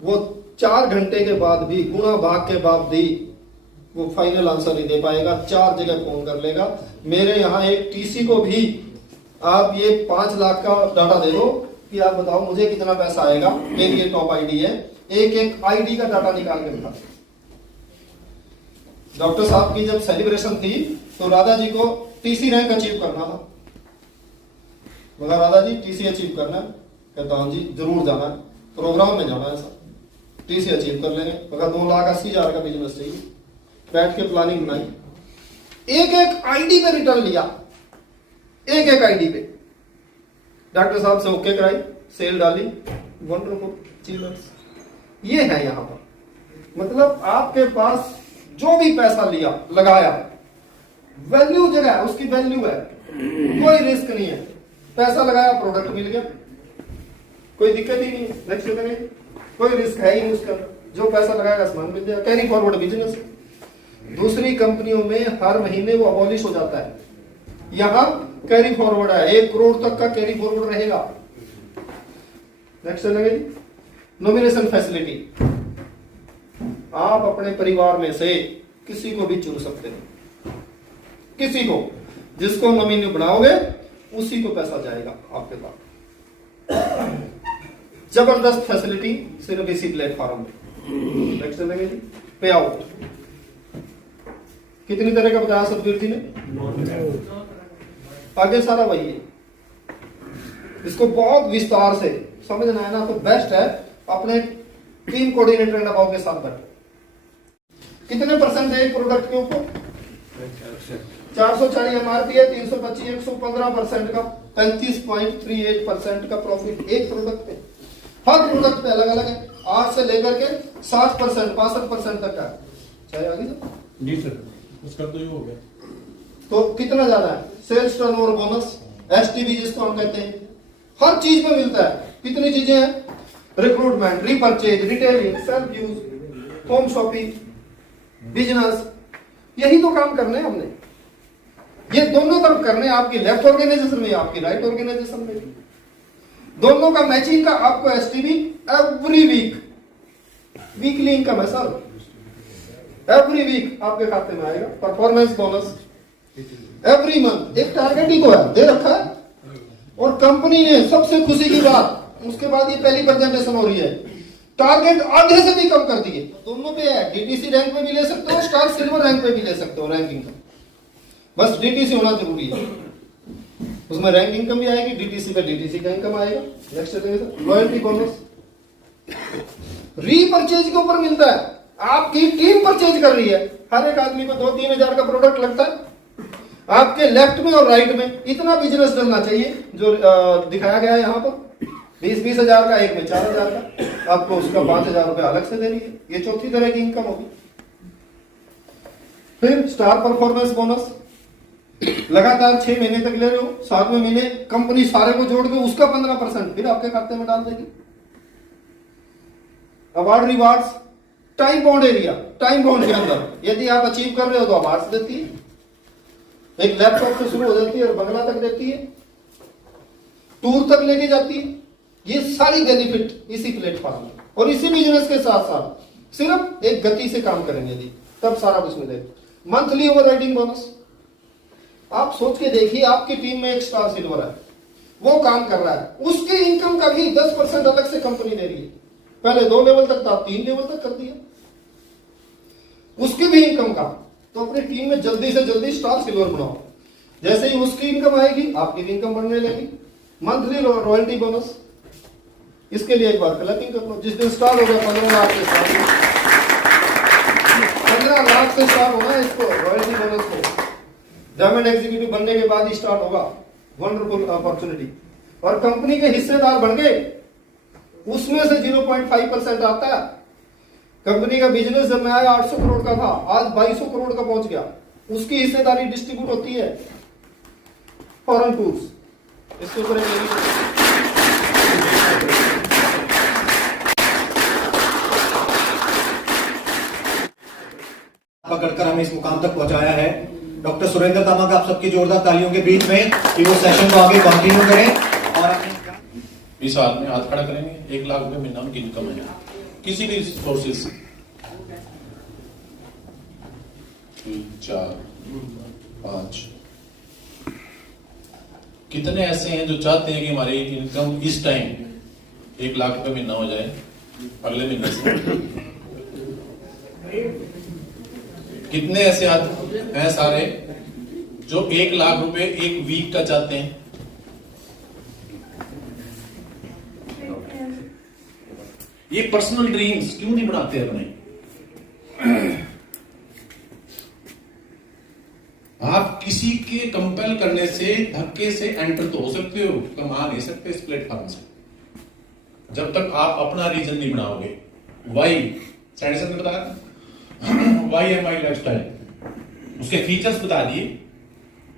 वो 4 घंटे के बाद भी गुणा भाग के बाद भी वो फाइनल आंसर नहीं दे पाएगा, 4 जगह फोन कर लेगा। मेरे यहाँ एक टीसी को भी आप ये 5 लाख का डाटा दे दो कि आप बताओ मुझे कितना पैसा आएगा, मेरी ये टॉप आईडी है, एक एक आईडी का डाटा निकाल के दिखा। डॉक्टर साहब की जब सेलिब्रेशन थी तो राधा जी को टीसी रैंक अचीव करना था। बोला राधा जी टीसी अचीव करना है? कहता हूं जी जरूर जाना है, प्रोग्राम में जाना है सर, टीसी अचीव कर लेंगे। बोला 2,80,000 का बिजनेस चाहिए। बैठ के प्लानिंग बनाई, एक एक आईडी पे रिटर्न लिया, एक एक आईडी पे डॉक्टर साहब से ओके कराई, सेल डाली, वंडरफुल चिल्ड्रंस। ये है यहां पर, मतलब आपके पास जो भी पैसा लिया लगाया, वैल्यू जगह है, उसकी वैल्यू है, कोई रिस्क नहीं है। पैसा लगाया, प्रोडक्ट मिल गया, कोई दिक्कत ही नहीं। नेक्स्ट नहीं, कोई रिस्क है ही नहीं उसका, जो पैसा लगाएगा सामान मिल जाएगा। Carry forward business. दूसरी कंपनियों में हर महीने वो अबॉलिश हो जाता है, यहां कैरी फॉरवर्ड है, 1 करोड़ तक का कैरी फॉरवर्ड रहेगा। नेक्स्ट चलेंगे नॉमिनेशन फैसिलिटी। आप अपने परिवार में से किसी को भी चुन सकते हैं, किसी को, जिसको नॉमिनी बनाओगे उसी को पैसा जाएगा आपके पास। जबरदस्त फैसिलिटी सिर्फ इसी प्लेटफॉर्म में। नेक्स्ट चलेंगे जी, पे आउट कितनी तरह का बताया सतबीर जी ने, आगे सारा वही है। इसको बहुत विस्तार से समझना है ना तो बेस्ट है अपने टीम कोऑर्डिनेटर एंड अबाउ के साथ बैठो। कितने परसेंट है एक प्रोडक्ट के ऊपर, 440 एमआरपी है, 325 115% का 35.38% का प्रॉफिट एक प्रोडक्ट पे। हर प्रोडक्ट पे अलग अलग है, 8 से लेकर के 60% 65% तक का चाहे आगे जी सर, उसका तो ये हो गया। तो कितना ज्यादा है, सेल्स टर्नओवर बोनस, एसटीबी जिसको हम कहते हैं, हर चीज में मिलता है। कितनी चीजें हैं, recruitment, repurchase, retailing, self use, home shopping, business, यही तो काम करने हैं हमने। ये दोनों तरफ करने, आपकी लेफ्ट ऑर्गेनाइजेशन में, आपकी राइट ऑर्गेनाइजेशन में भी। दोनों का मैचिंग का आपको STB every week, weekly income है सर, एवरी वीक आपके खाते में आएगा। परफॉर्मेंस बोनस एवरी मंथ, एक टारगेट ही तो है दे रखा है, और कंपनी ने सबसे खुशी की बात, उसके बाद ये पहली प्रेजेंटेशन हो रही है, टारगेट आधे से भी कम कर दिए। दोनों पे है, डीटीसी रैंक पे भी ले सकते हो, स्टार सिल्वर रैंक पे भी ले सकते हो, रैंकिंग का बस डीटीसी होना जरूरी है। उसमें रैंक इनकम भी आएगी, डीटीसी पे डीटीसी का इनकम आएगा। नेक्स्ट लॉयल्टी बोनस, रीपरचेज के ऊपर मिलता है, आपकी टीम परचेज कर रही है, हर एक आदमी को 2-3 हजार का प्रोडक्ट लगता है, आपके लेफ्ट में और राइट में इतना बिजनेस चलना चाहिए जो दिखाया गया है यहाँ पर। 20-20 हजार का, एक में 4 हजार का, आपको उसका 5 हजार रुपया अलग से दे रही है। ये चौथी तरह की इनकम होगी। फिर स्टार परफॉर्मेंस बोनस, लगातार 6 महीने तक ले रहे हो, 7वें महीने कंपनी सारे को जोड़ के उसका 15% फिर आपके खाते में डाल देगी। Award rewards, time bound area, time bound के अंदर यदि आप अचीव कर रहे हो तो अवार्ड्स देती है, एक लैपटॉप से शुरू हो जाती है और बंगला तक देती है, टूर तक लेके जाती है। ये सारी बेनिफिट इसी प्लेटफॉर्म में, और इसी बिजनेस के साथ साथ सिर्फ एक गति से काम करेंगे यदि, तब सारा कुछ मिलेगा। मंथली ओवरराइडिंग बोनस, आप सोच के देखिए, आपकी टीम में एक स्टार सिल्वर है, वो काम कर रहा है, उसकी इनकम का भी 10% अलग से कंपनी दे रही है। पहले 2 लेवल तक था, 3 लेवल तक कर दिया उसकी भी इनकम का। तो अपनी टीम में जल्दी से जल्दी स्टार सिल्वर बनाओ, जैसे ही उसकी इनकम आएगी आपकी भी इनकम बढ़ने लगेगी। मंथली रॉयल्टी बोनस, इसके लिए एक बार क्लैपिंग कर लो। जिस दिन स्टार्ट हो गया 15 लाख से स्टार्ट, 15 लाख से स्टार्ट होना है इसको, रॉयल्टी बोनस को डायमंड एग्जीक्यूटिव बनने के बाद ही स्टार्ट होगा। Wonderful opportunity. और कंपनी के हिस्सेदार बन गए, उसमें से 0.5% आता है। कंपनी का बिजनेस जब मैं आया 800 करोड़ का था, आज 2200 करोड़ का पहुंच गया, उसकी हिस्सेदारी डिस्ट्रीब्यूट होती है। फॉरेन टूर्स, इसके ऊपर पकड़कर हमें इस मुकाम तक पहुंचाया है। डॉक्टर सुरेंद्र तामा का आप सबकी जोरदार तालियों के बीच में कि वो सेशन को आगे कंटिन्यू करें और इस साल में हाथ खड़ा करेंगे, 1 लाख रुपए महीना उनकी इनकम है किसी भी सोर्सेज से। 3, 4, 5, कितने ऐसे हैं जो चाहते हैं कि हमारी इनकम इस टाइम 1 लाख रुपए महीना हो जाए अगले महीने से? कितने ऐसे हैं सारे जो 1 लाख रुपए 1 वीक का चाहते हैं? ये पर्सनल ड्रीम्स क्यों नहीं बनाते अपने? आप किसी के कंपेल करने से, धक्के से एंटर तो हो सकते हो, कमा नहीं सकते इस प्लेटफॉर्म से जब तक आप अपना रीजन नहीं बनाओगे। वाई सैंडरसन ने बताया, YMI लाइफस्टाइल, उसके फीचर्स बता दिए,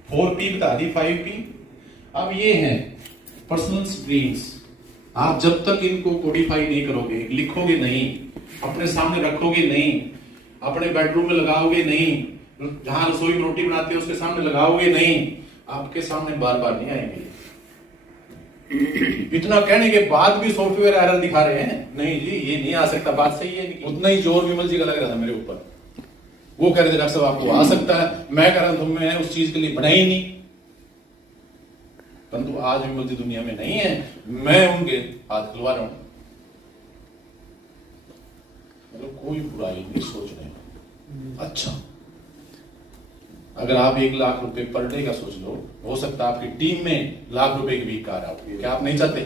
4P बता दी, 5P। अब ये हैं पर्सनल ड्रीम्स। आप जब तक इनको कोडिफाई नहीं करोगे, लिखोगे नहीं, अपने सामने रखोगे नहीं, अपने बेडरूम में लगाओगे नहीं, जहां रसोई में रोटी बनाते हो उसके सामने लगाओगे नहीं, आपके सामने बार बार नहीं आएंगे। इतना कहने के बाद भी सॉफ्टवेयर एरर दिखा रहे हैं, नहीं जी ये नहीं आ सकता, बात सही है। उतना ही जोर विमल जी का लग रहा था मेरे ऊपर। वो कह रहे थे डॉक्टर साहब आपको आ सकता है, मैं कह रहा हूं मैं उस चीज के लिए बना ही नहीं। परंतु आज भी मुझे दुनिया में नहीं है, मैं उनके हाथ खुलवा रहा हूं। मतलब कोई बुराई नहीं सोच रहे। अच्छा, अगर आप 1 लाख रुपए पर डे का सोच लो, हो सकता है आपकी टीम में लाख रुपए की भी कार आओ, क्या आप नहीं चाहते?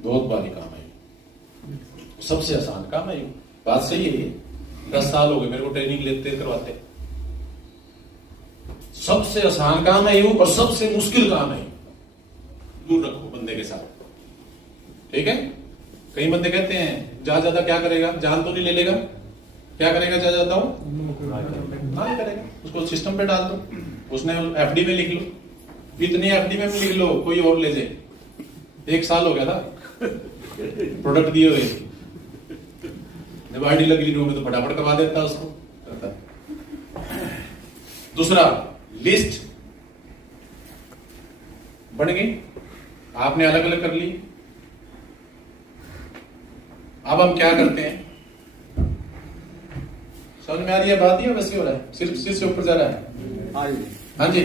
बहुत बारी काम है, सबसे आसान काम है। बात सही है ये। 10 साल हो गए मेरे को ट्रेनिंग लेते करवाते। सबसे आसान काम है ये और सबसे मुश्किल काम है। दूर रखो बंदे के साथ, ठीक है? कई बंदे कहते हैं ज्यादा क्या करेगा, जान तो नहीं ले लेगा, क्या करेगा ज्यादा हो नहीं करेगा, उसको सिस्टम पे डाल दो, उसने एफडी में लिख लो, इतनी एफडी में लिख लो, कोई और ले जाए। 1 साल हो गया था प्रोडक्ट दिए हुए, जब आईडी लगी रूम में तो फटाफट करवा देता उसको करता। दूसरा, लिस्ट बन गई, आपने अलग अलग कर ली। अब हम क्या करते हैं, समझ में आ रही है बात? ही वैसे हो रहा है, सिर्फ सिर से ऊपर जा रहा है। हाँ जी,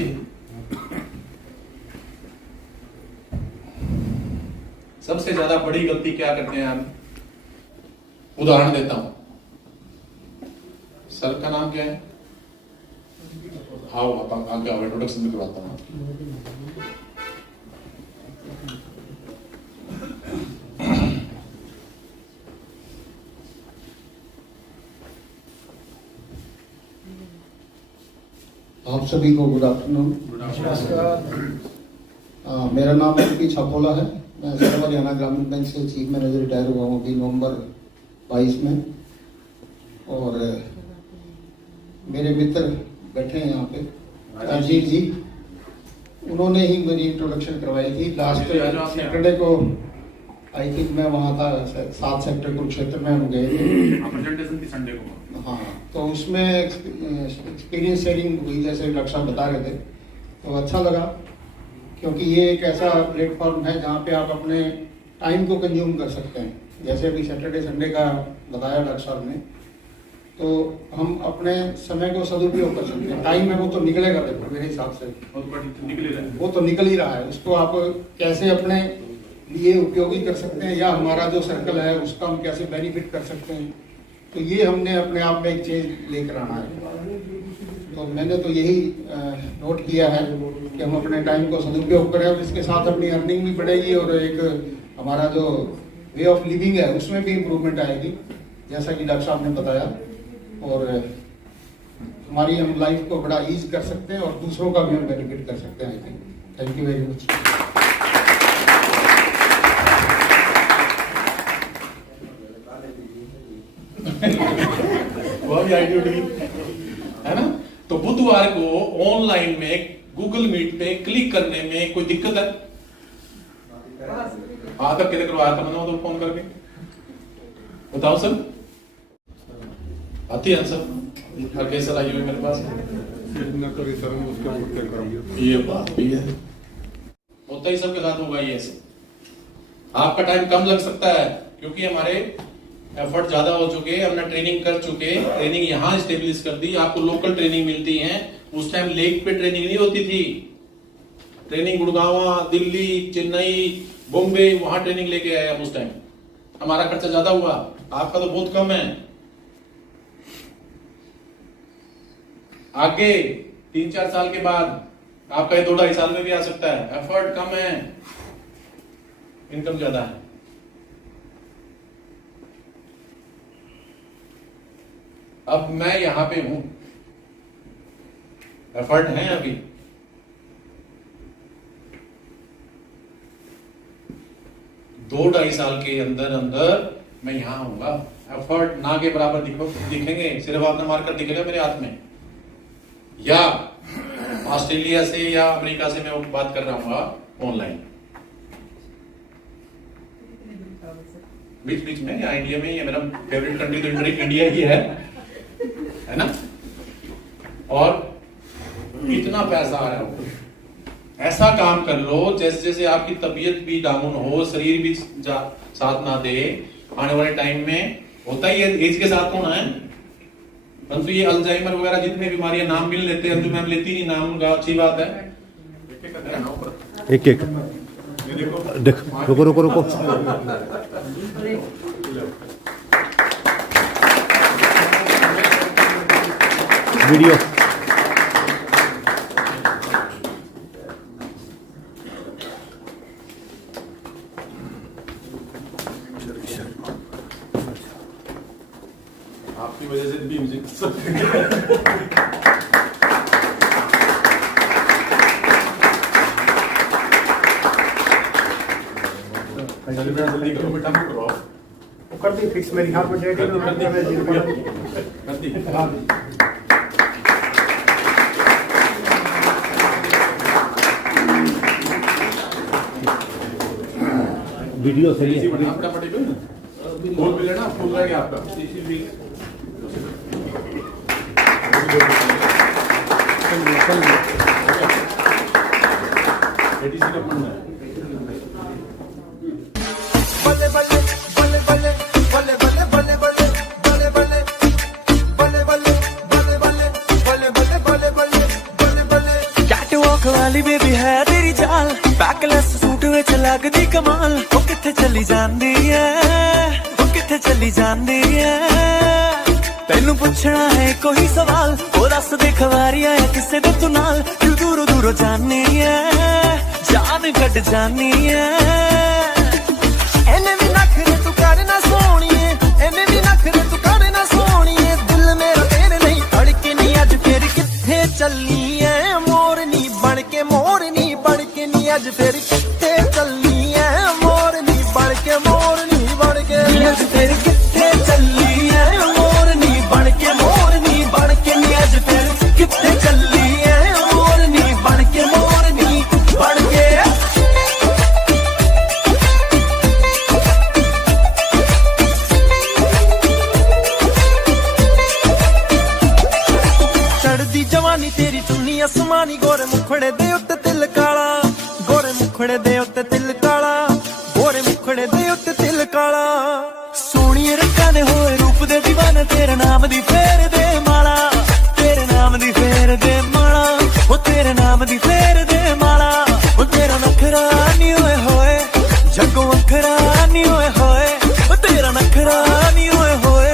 सबसे ज्यादा बड़ी गलती क्या करते हैं हम? उदाहरण देता हूं। सर का नाम क्या है? हाँ, आगे आओ, इंट्रोडक्शन में करवाता हूं। आप सभी को गुड आफ्टरनून। मेरा नाम एमपी छापोला है। मैं सर्व हरियाणा ग्रामीण बैंक से चीफ मैनेजर रिटायर हुआ हूँ अभी नवंबर 22 में। और मेरे मित्र बैठे हैं यहाँ पे, राजीव जी, उन्होंने ही मेरी इंट्रोडक्शन करवाई थी। लास्ट सैटरडे को आई थिंक मैं वहाँ था, 7 सेक्टर कुरुक्षेत्र में हम गए थे, प्रेजेंटेशन थी संडे को। हाँ, तो उसमें एक्सपीरियंस शेयरिंग हुई, जैसे डॉक्टर साहब बता रहे थे, तो अच्छा लगा, क्योंकि ये एक ऐसा प्लेटफॉर्म है जहाँ पे आप अपने टाइम को कंज्यूम कर सकते हैं। जैसे अभी सैटरडे संडे का बताया डॉक्टर साहब ने, तो हम अपने समय को सदुपयोग कर सकते हैं। टाइम है वो तो निकलेगा, देखो मेरे हिसाब से वो तो निकल ही रहा है, उसको आप कैसे अपने लिए उपयोगी कर सकते हैं, या हमारा जो सर्कल है उसका हम कैसे बेनिफिट कर सकते हैं। तो ये हमने अपने आप में एक चेंज लेकर आना है। तो मैंने तो यही नोट किया है कि हम अपने टाइम को सदुपयोग करें, और इसके साथ अपनी अर्निंग भी बढ़ेगी, और एक हमारा जो वे ऑफ लिविंग है उसमें भी इम्प्रूवमेंट आएगी, जैसा कि डॉक्टर साहब ने बताया। और हमारी हम लाइफ को बड़ा ईज कर सकते हैं, और दूसरों का भी हम बेनिफिट कर सकते हैं। I think, thank you very much. है ना? तो बुधवार को ऑनलाइन में गूगल मीट पे क्लिक करने में कोई दिक्कत है? हाँ, तक किधर करवाया था मैंने तो फोन करके, बताओ सर। आती है सर, हर कैसे आई हुई मेरे पास, ये बात भी है, होता ही सबके साथ होगा ये ऐसे। आपका टाइम कम लग सकता है क्योंकि हमारे एफर्ट ज्यादा हो चुके, हमने ट्रेनिंग कर चुके, ट्रेनिंग यहाँ स्टेब्लिश कर दी, आपको लोकल ट्रेनिंग मिलती है। उस टाइम लेक पे ट्रेनिंग नहीं होती थी, ट्रेनिंग गुड़गांव, दिल्ली, चेन्नई, बॉम्बे, वहां ट्रेनिंग लेके आए हम उस टाइम। हमारा खर्चा ज्यादा हुआ, आपका तो बहुत कम है। आगे 3-4 साल के बाद आपका 2-2.5 साल में भी आ सकता है। एफर्ट कम है, इनकम ज्यादा है। अब मैं यहां पे हूं, एफर्ट है अभी, दो 2.5 साल के अंदर अंदर मैं यहां आऊंगा। एफर्ट ना के बराबर दिखेंगे, सिर्फ आपका मार्कर दिखेगा मेरे हाथ में। या ऑस्ट्रेलिया से या अमेरिका से मैं बात कर रहा हूँ ऑनलाइन, बीच बीच में, या इंडिया में, या मेरा फेवरेट कंट्री तो इंडिया ही है ना? और इतना पैसा आ रहा हो, ऐसा काम कर लो जैसे जैसे आपकी तबीयत भी डाउन हो, शरीर भी साथ ना दे। आने वाले टाइम में होता ही है, एज के साथ होना है, परंतु ये अल्जाइमर वगैरह जितने बीमारियां नाम मिल लेते हैं, अंजू मैम लेती नहीं नाम उनका, अच्छी बात है। एक एक देख, रुको रुको रुको। वीडियो आपकी वजह से भी म्यूजिक जल्दी करो बेटा, करो कर दी फिक्स मेरी हाथ में डेट कर दी। वीडियो सही है। आपका पड़ेगा ना, बोल भी लेना, फूल रहेगा आपका। ATC का पढ़ना है। कैटवॉक वाली बेबी है तेरी चाल, बैकलेस सूट विच लगदी कमाल। ओ किथे चली जांदी है, ओ किथे चली जांदी है। तैनू पुछना है कोई सवाल, ओ दस दे खवारी आया किसे दे तू नाल। तू दूरों दूरों जानी है, जान कट जानी है। एने भी नखरे तू करना सोहणीए, एने भी नखरे तू करना सोहणीए। दिल मेरा तेरे नहीं धड़के नहीं, अज फिर किथे चली है मोरनी बन के, मोरनी बन के नी अज फिर किथे चली है मोरनी बन के, मोरनी बन के अज फिर किथे चली है मोरनी बन के, मोरनी बन के नी अज फिर किथे चली है मोरनी बन के, मोरनी बन के। चढ़दी जवानी तेरी चुन्नी आसमानी, गोरे मुखड़े दे उत्ते तिल काला, गोरे मुखड़े दे उत्ते तिल काला, गोरे मुखड़े दे उत्ते तिल काला। सोहणिए रंगां दे होए रूप दे दीवाने, तेरे नाम दी फेर दे माला, तेरे नाम दी फेर दे माला, ओ तेरे नाम दी फेर दे माला। ओ तेरा नखरा नी होए होए जग्गों अखरा नी होए होए, ओ तेरा नखरा नी होए होए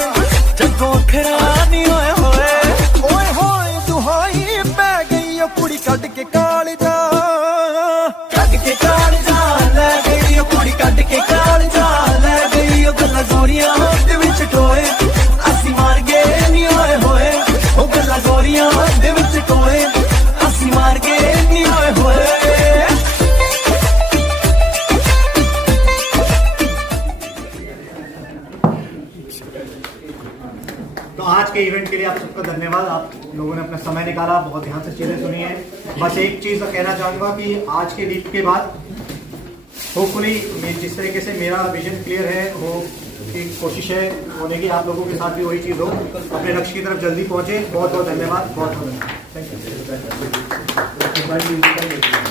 जग्गों अखरा नी होए होए। ओए होए दुहाई पै गई ओ कुड़ी कट के काल जा, कट के काल जा ले गई ओ कुड़ी कट के काल जा ले गई। ओ गल्लां गोरियां दे विच टोए, असी मार गए नी होए होए। ओ गल्लां गोरियां दे विच टोए, असी मार गए नी होए होए। तो आज के इवेंट के लिए आप सबका धन्यवाद। आप लोगों ने अपना समय निकाला, बहुत ध्यान से चीजें सुनी है। बस एक चीज कहना चाहूंगा कि आज के वीक के बाद होपफुली जिस तरीके से मेरा विजन क्लियर है, वो की कोशिश है होने की, आप लोगों के साथ भी वही चीज हो, अपने लक्ष्य की तरफ जल्दी पहुंचे। बहुत बहुत धन्यवाद, बहुत बहुत धन्यवाद, थैंक यू।